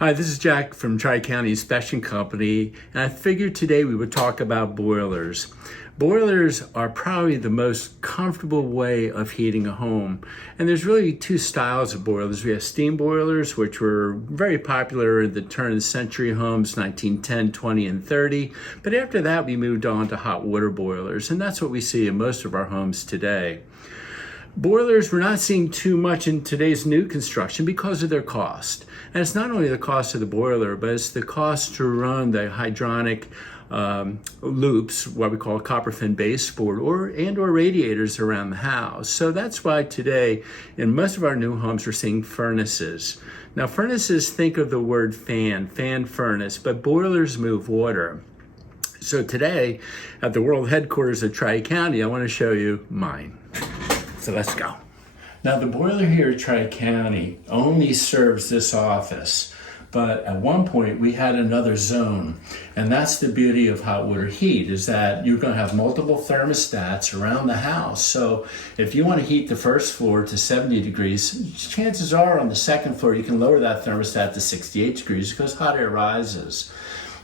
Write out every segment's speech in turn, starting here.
Hi, this is Jack from Tri-County Inspection Company, and I figured today we would talk about boilers. Boilers are probably the most comfortable way of heating a home, and there's really two styles of boilers. We have steam boilers, which were very popular in the turn of the century homes, 1910, 20, and 30, but after that we moved on to hot water boilers, and that's what we see in most of our homes today. Boilers, we're not seeing too much in today's new construction because of their cost. And it's not only the cost of the boiler, but it's the cost to run the hydronic loops, what we call copper fin baseboard, or radiators around the house. So that's why today, in most of our new homes, we're seeing furnaces. Now, furnaces, think of the word fan furnace, but boilers move water. So today, at the world headquarters of Tri-County, I want to show you mine. So let's go. Now the boiler here at Tri-County only serves this office, but at one point we had another zone, and that's the beauty of hot water heat, is that you're going to have multiple thermostats around the house. So if you want to heat the first floor to 70 degrees, chances are on the second floor you can lower that thermostat to 68 degrees because hot air rises.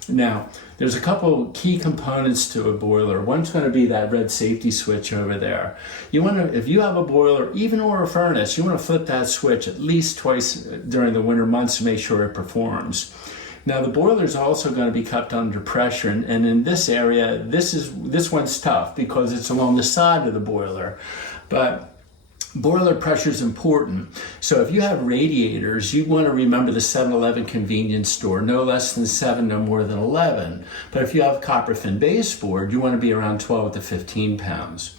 Now, there's a couple key components to a boiler. One's going to be that red safety switch over there. You want to, if you have a boiler, even or a furnace, you want to flip that switch at least twice during the winter months to make sure it performs. Now, the boiler is also going to be kept under pressure, and in this area, this one's tough because it's along the side of the boiler, but boiler pressure is important. So if you have radiators, you want to remember the 7-Eleven convenience store, no less than 7, no more than 11. But if you have copper fin baseboard, you want to be around 12 to 15 pounds.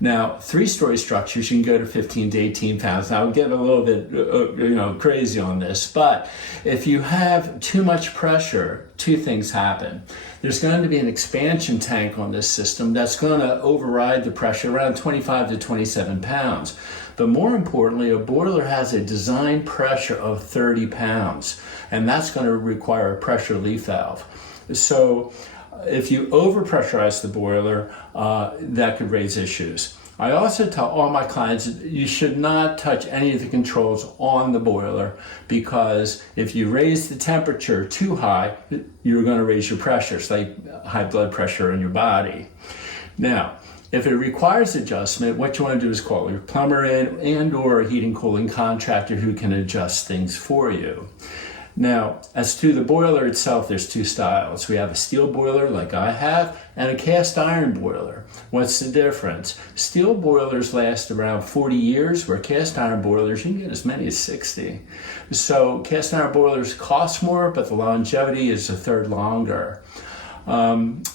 Now, 3-story structures, you can go to 15 to 18 pounds. Now, I'll get a little bit crazy on this, but if you have too much pressure, two things happen. There's going to be an expansion tank on this system that's going to override the pressure around 25 to 27 pounds. But more importantly, a boiler has a design pressure of 30 pounds, and that's going to require a pressure relief valve. So if you overpressurize the boiler, that could raise issues. I also tell all my clients you should not touch any of the controls on the boiler, because if you raise the temperature too high, you're going to raise your pressure. It's like high blood pressure in your body. Now, if it requires adjustment, what you want to do is call your plumber in and or a heating cooling contractor who can adjust things for you. Now, as to the boiler itself, there's two styles. We have a steel boiler like I have and a cast iron boiler. What's the difference? Steel boilers last around 40 years, where cast iron boilers, you can get as many as 60. So cast iron boilers cost more, but the longevity is a third longer.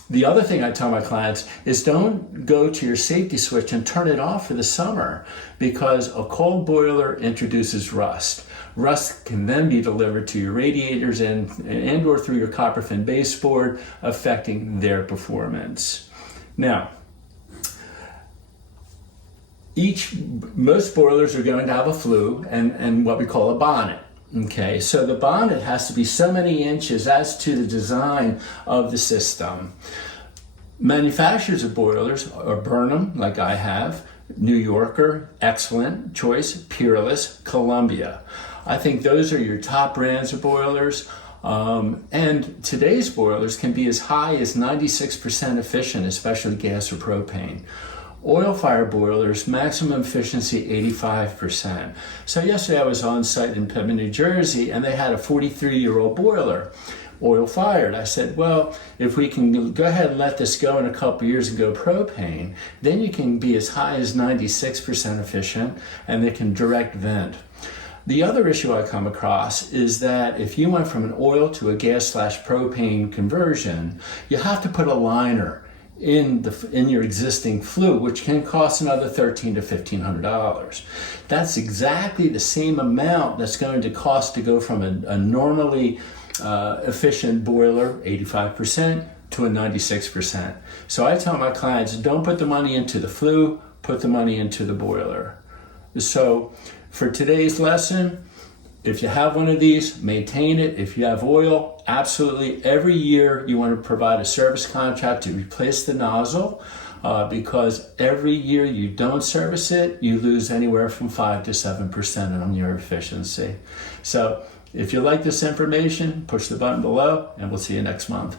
The other thing I tell my clients is don't go to your safety switch and turn it off for the summer, because a cold boiler introduces rust. Rust can then be delivered to your radiators and or through your copper fin baseboard, affecting their performance. Now, most boilers are going to have a flue and what we call a bonnet. Okay, so the bonnet has to be so many inches as to the design of the system. Manufacturers of boilers are Burnham, like I have, New Yorker, excellent choice, Peerless, Columbia. I think those are your top brands of boilers. And today's boilers can be as high as 96% efficient, especially gas or propane. Oil fire boilers, maximum efficiency 85%. So yesterday I was on site in Pembina, New Jersey, and they had a 43-year-old boiler, oil fired. I said, well, if we can go ahead and let this go in a couple years and go propane, then you can be as high as 96% efficient, and they can direct vent. The other issue I come across is that if you went from an oil to a gas/propane conversion, you have to put a liner in your existing flue, which can cost another $1,300 to $1,500. That's exactly the same amount that's going to cost to go from a normally efficient boiler, 85%, to a 96%. So I tell my clients, don't put the money into the flue, put the money into the boiler. So for today's lesson, if you have one of these, maintain it. If you have oil, absolutely every year you want to provide a service contract to replace the nozzle, because every year you don't service it, you lose anywhere from 5 to 7% on your efficiency. So If you like this information, push the button below, and we'll see you next month.